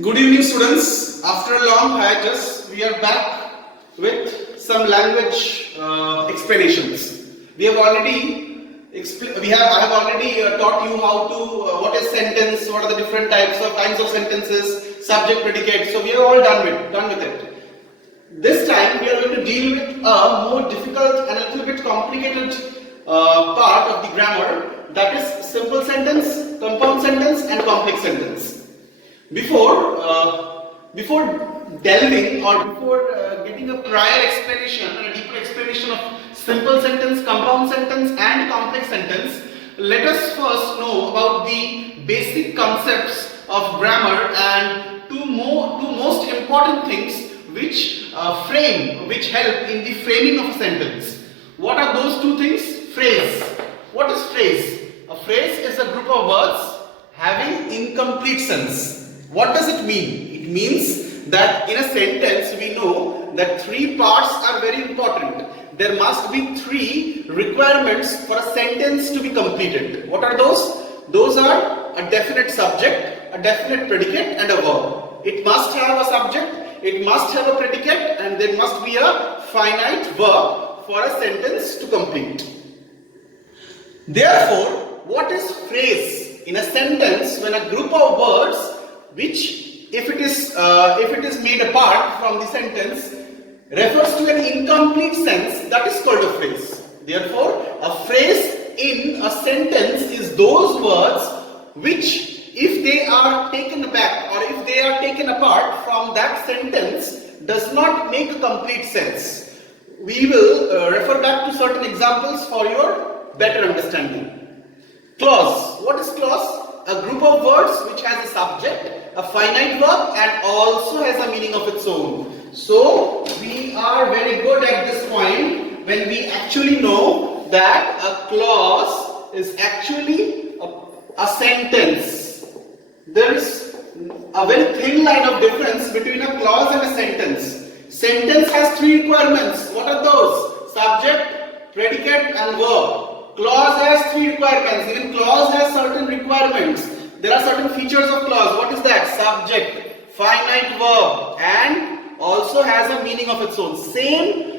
Good evening, students. After a long hiatus, we are back with some language explanations. I have already taught you how to what is sentence, what are the different kinds of sentences, subject, predicate. So we are all done with it. This time we are going to deal with a more difficult and a little bit complicated part of the grammar, that is simple sentence, compound sentence, and complex sentence. Before delving or before getting a prior explanation and a deeper explanation of simple sentence, compound sentence, and complex sentence, let us first know about the basic concepts of grammar and two most important things which help in the framing of a sentence. What are those two things? Phrase. What is phrase? A phrase is a group of words having incomplete sense. What does it mean? It means that in a sentence we know that three parts are very important. There must be three requirements for a sentence to be completed. What are those? Those are a definite subject, a definite predicate, and a verb. It must have a subject, it must have a predicate, and there must be a finite verb for a sentence to complete. Therefore, what is phrase? In a sentence, when a group of words which, if it is made apart from the sentence, refers to an incomplete sense, that is called a phrase. Therefore, a phrase in a sentence is those words which, if they are taken back or if they are taken apart from that sentence, does not make a complete sense. We will refer back to certain examples for your better understanding. Clause. What is clause? A group of words which has a subject, a finite verb, and also has a meaning of its own. So we are very good at this point when we actually know that a clause is actually a sentence. There is a very thin line of difference between a clause and a sentence. Sentence has three requirements. What are those? Subject, predicate, and verb. Clause has three requirements. Even clause has certain requirements. There are certain features of clause. What is that? Subject, finite verb, and also has a meaning of its own. Same,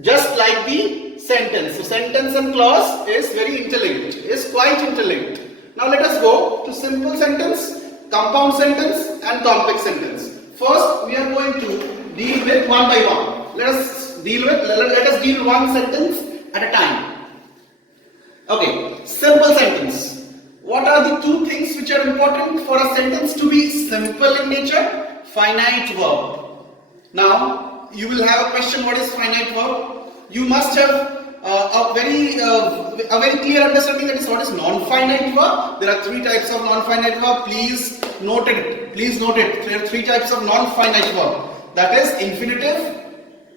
just like the sentence. So sentence and clause is very interlinked, is quite interlinked. Now let us go to simple sentence, compound sentence, and complex sentence. First, we are going to deal with one by one. Let us deal one sentence at a time. Okay, simple sentence. What are the two things which are important for a sentence to be simple in nature? Finite verb. Now, you will have a question, what is finite verb? You must have a very clear understanding that is what is non-finite verb. There are three types of non-finite verb. Please note it. There are three types of non-finite verb. That is infinitive,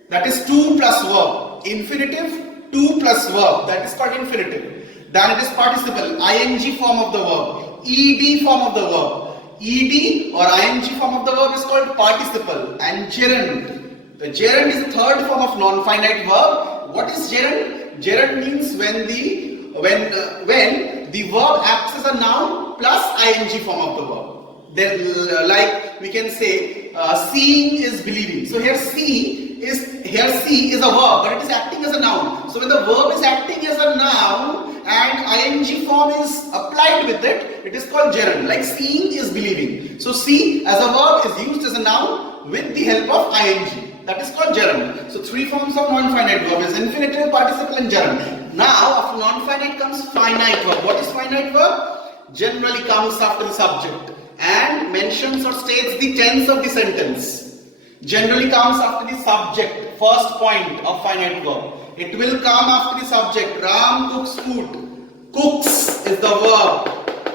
that is to plus verb. Infinitive, to plus verb. That is called infinitive. Then it is participle, ing form of the verb, ed form of the verb. Ed or ing form of the verb is called participle. And gerund. The gerund is the third form of non-finite verb. What is gerund? Gerund means when the verb acts as a noun plus ing form of the verb. Then, like we can say, seeing is believing. So here see is a verb, but it is acting as a noun. So when the verb is acting as a noun and ing form is applied with it, it is called gerund. Like seeing is believing. So see as a verb is used as a noun with the help of ing. That is called gerund. So three forms of non-finite verb is infinitive, participle, and gerund. Now after non-finite comes finite verb. What is finite verb? Generally comes after the subject and mentions or states the tense of the sentence. Generally comes after the subject, first point of finite verb. It will come after the subject. Ram cooks food. Cooks is the verb,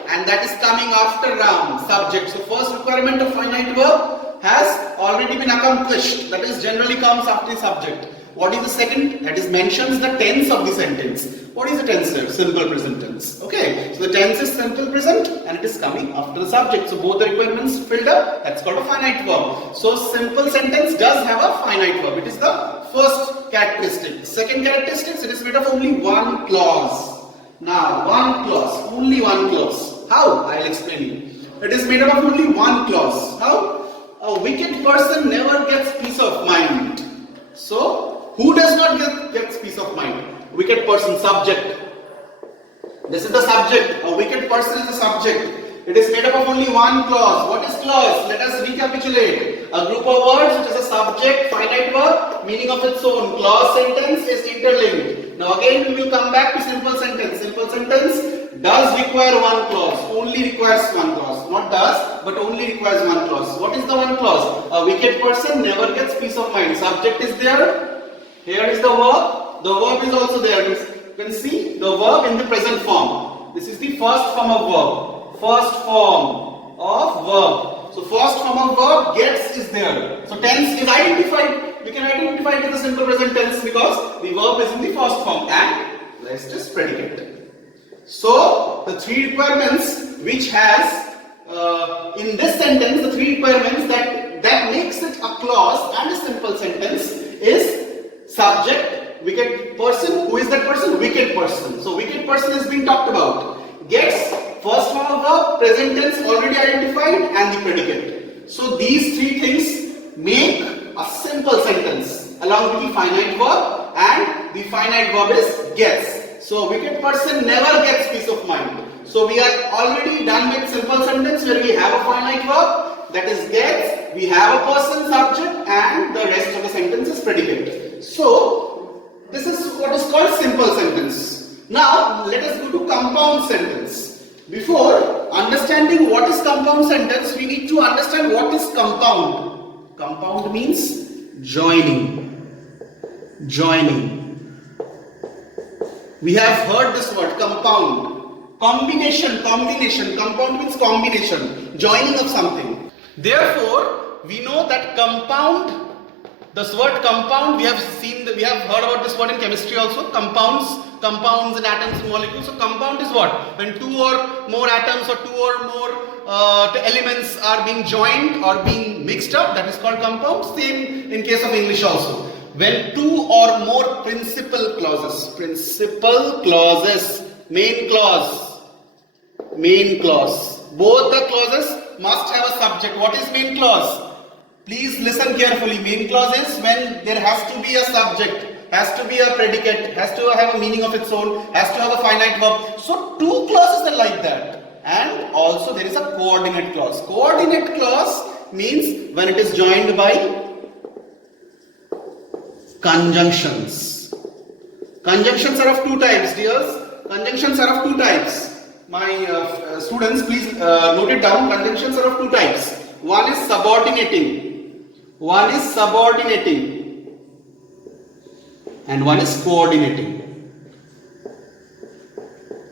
and that is coming after Ram, subject. So first requirement of finite verb has already been accomplished. That is generally comes after the subject. What is the second? That is mentions the tense of the sentence. What is the tense there? Simple present tense. Okay, so the tense is simple present and it is coming after the subject. So both the requirements filled up. That's called a finite verb. So simple sentence does have a finite verb. It is the first characteristic. Second characteristic, it is made of only one clause. Now one clause, only one clause. How? I will explain you. It is made up of only one clause. How? a wicked person never gets peace of mind. So, who does not get peace of mind? Wicked person, subject. This is the subject. A wicked person is the subject. It is made up of only one clause. What is clause? Let us recapitulate. A group of words which is a subject, finite verb, meaning of its own. Clause sentence is interlinked. Now again we will come back to simple sentence. Simple sentence does require one clause. Only requires one clause. Not does, but only requires one clause. What is the one clause? A wicked person never gets peace of mind. Subject is there. Here is the verb. The verb is also there. You can see the verb in the present form. This is the first form of verb. First form of verb. So first form of verb, gets is there. So tense is identified. We can identify it with the simple present tense because the verb is in the first form and rest is predicate. So the three requirements which has in this sentence, the three requirements that makes it a clause and a simple sentence is subject, wicked person. Who is that person? Wicked person. So wicked person is being talked about. Gets, first form of verb, present tense already identified, and the predicate. So these three things make a simple sentence along with the finite verb, and the finite verb is gets. So wicked person never gets peace of mind. So we are already done with simple sentence where we have a finite verb, that is gets, we have a person, subject, and the rest of the sentence is predicate. So this is what is called simple sentence. Now let us go to compound sentence. Before understanding what is compound sentence, we need to understand what is compound. Compound means joining. Joining. We have heard this word compound. Combination. Compound means combination. Joining of something. Therefore, we know that compound. This word compound, we have heard about this word in chemistry also. Compounds and atoms and molecules. So compound is what? When two or more atoms or two or more elements are being joined or being mixed up, that is called compound. Same in case of English also. When two or more principal clauses, main clause, both the clauses must have a subject. What is main clause? Please listen carefully. Main clause is when there has to be a subject, has to be a predicate, has to have a meaning of its own, has to have a finite verb. So two clauses are like that. And also there is a coordinate clause. Coordinate clause means when it is joined by conjunctions. Conjunctions are of two types, dears. Conjunctions are of two types. My students, please note it down. Conjunctions are of two types. One is subordinating. And one is coordinating.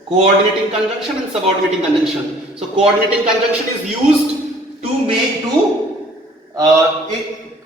Coordinating conjunction and subordinating conjunction. So coordinating conjunction is used to make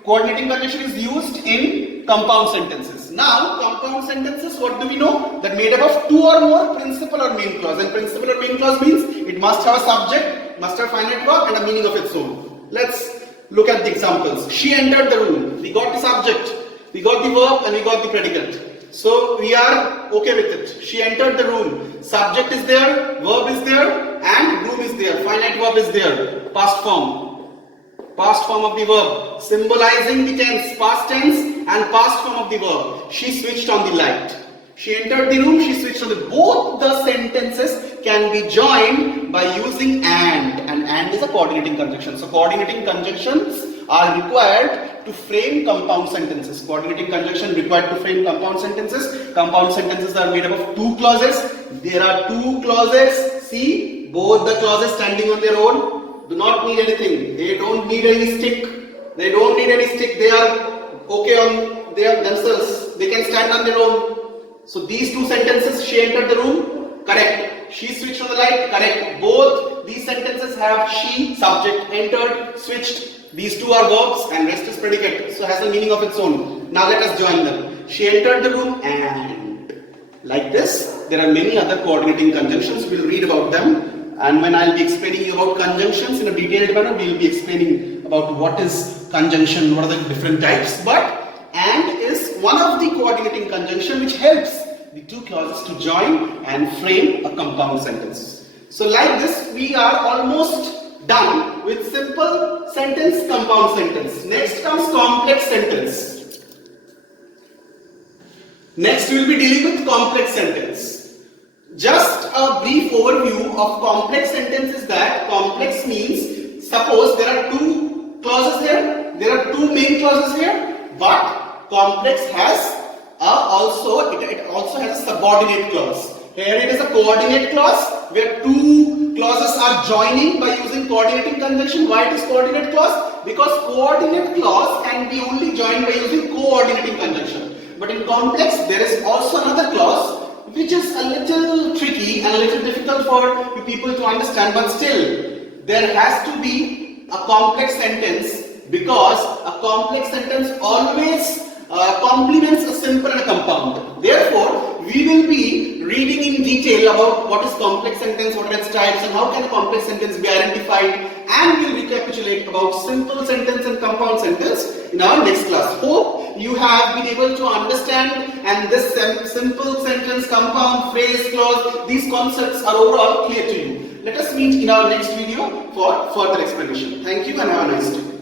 coordinating conjunction is used in compound sentences. Now compound sentences, what do we know? That made up of two or more principal or main clause. And principal or main clause means it must have a subject, must have finite verb and a meaning of its own. Let's look at the examples. She entered the room. We got the subject, we got the verb, and we got the predicate. So we are okay with it. She entered the room. Subject is there, verb is there, and room is there. Finite verb is there. Past form of the verb, symbolizing the tense, past tense and past form of the verb. She switched on the light. She entered the room, she switched on the. Both the sentences can be joined by using and is a coordinating conjunction. So coordinating conjunctions are required to frame compound sentences. Coordinating conjunction required to frame compound sentences. Compound sentences are made up of two clauses. There are two clauses. See, both the clauses standing on their own. Do not need anything. They don't need any stick. They are okay on their themselves. They can stand on their own. So these two sentences, she entered the room, correct. She switched on the light, correct. Both these sentences have she, subject, entered, switched. These two are verbs and rest is predicate. So has a meaning of its own. Now let us join them. She entered the room and like this. There are many other coordinating conjunctions. We will read about them. And when I will be explaining you about conjunctions in a detailed manner, we will be explaining about what is conjunction, what are the different types. But and is one of the coordinating conjunction which helps the two clauses to join and frame a compound sentence. So like this, we are almost done with simple sentence, compound sentence. Next comes complex sentence. Next we will be dealing with complex sentence. Just a brief overview of complex sentence is that complex means, suppose there are two clauses here, there are two main clauses here, but complex has it also has a subordinate clause. Here it is a coordinate clause where two clauses are joining by using coordinating conjunction. Why it is coordinate clause? Because coordinate clause can be only joined by using coordinating conjunction. But in complex there is also another clause which is a little tricky and a little difficult for you people to understand, but still there has to be a complex sentence, because a complex sentence always complements a simple and a compound. Therefore, we will be reading in detail about what is complex sentence, what are its types, and how can a complex sentence be identified, and we'll recapitulate about simple sentence and compound sentence in our next class. Hope you have been able to understand, and this simple sentence, compound, phrase, clause, these concepts are overall clear to you. Let us meet in our next video for further explanation. Thank you and have a nice day.